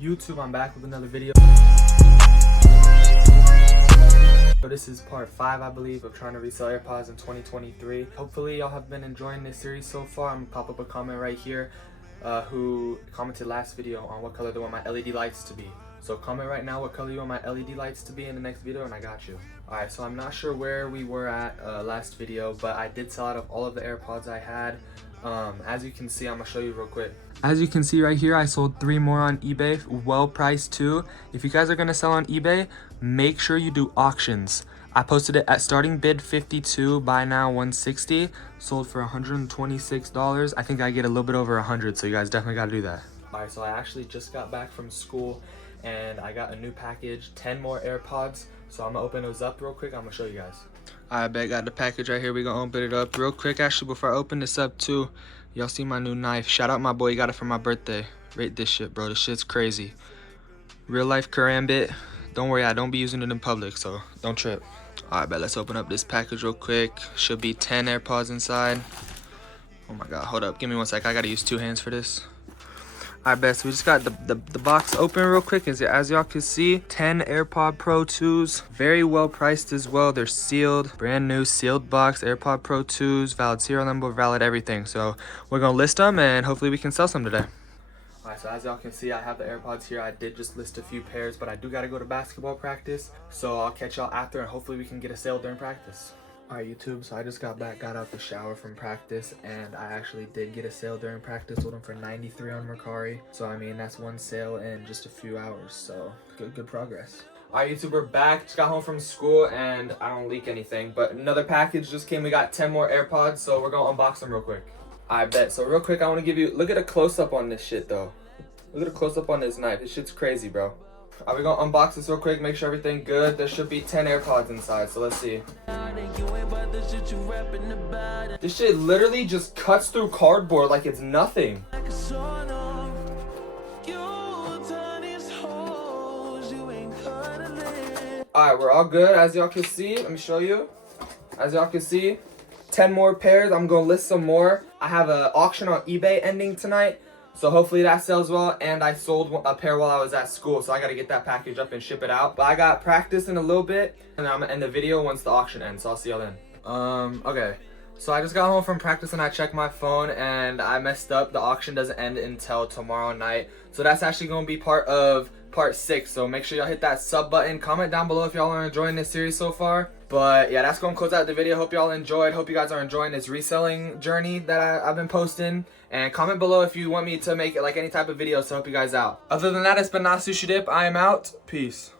YouTube? I'm back with another video. So this is part 5, I believe, of trying to resell AirPods in 2023. Hopefully y'all have been enjoying this series so far. I'm gonna pop up a comment right here who commented last video on what color they want my LED lights to be. So comment right now what color you want my LED lights to be in the next video and I got you. Alright, so I'm not sure where we were at last video, but I did sell out of all of the AirPods I had. As you can see, I'm gonna show you real quick. As you can see right here, I sold 3 more on eBay, well priced too. If you guys are gonna sell on eBay, make sure you do auctions. I posted it at starting bid 52, buy now 160, sold for $126. I think I get a little bit over 100, so you guys definitely gotta do that. Alright, so I actually just got back from school and I got a new package, 10 more AirPods. So I'm gonna open those up real quick. I'm gonna show you guys. I bet got the package right here. We gonna open it up real quick. Actually, before I open this up too, y'all see my new knife. Shout out my boy, he got it for my birthday. Rate this shit, bro. This shit's crazy. Real life karambit. Don't worry, I don't be using it in public, so don't trip. All right, bet let's open up this package real quick. Should be 10 AirPods inside. Oh my God, hold up. Give me 1 sec. I gotta use 2 hands for this. Alright, best. We just got the box open real quick. As y'all can see, 10 AirPod Pro 2s. Very well priced as well. They're sealed. Brand new sealed box. AirPod Pro 2s. Valid serial number, valid everything. So we're going to list them and hopefully we can sell some today. Alright, so as y'all can see, I have the AirPods here. I did just list a few pairs, but I do got to go to basketball practice. So I'll catch y'all after and hopefully we can get a sale during practice. Alright YouTube, so I just got out the shower from practice and I actually did get a sale during practice. Sold them for 93 on Mercari. So I mean, that's one sale in just a few hours, so good progress. Alright YouTube, we're back. Just got home from school and I don't leak anything, but another package just came. We got 10 more AirPods, so we're gonna unbox them real quick. I bet. So real quick, I want to give you, look at a close-up on this shit though. Look at a close-up on this knife. This shit's crazy, bro. Alright, we're gonna unbox this real quick, make sure everything good. There should be 10 AirPods inside, so let's see. This shit literally just cuts through cardboard like it's nothing. Alright, we're all good. As y'all can see, let me show you. As y'all can see, 10 more pairs. I'm gonna list some more. I have an auction on eBay ending tonight, so hopefully that sells well. And I sold a pair while I was at school, so I gotta get that package up and ship it out. But I got practice in a little bit, and I'm gonna end the video once the auction ends, so I'll see y'all then. Okay. So I just got home from practice and I checked my phone and I messed up. The auction doesn't end until tomorrow night. So that's actually going to be part of part 6. So make sure y'all hit that sub button. Comment down below if y'all are enjoying this series so far. But yeah, that's going to close out the video. Hope y'all enjoyed. Hope you guys are enjoying this reselling journey that I've been posting. And comment below if you want me to make like any type of videos to help you guys out. Other than that, it's been Not Sushi Dip. I am out. Peace.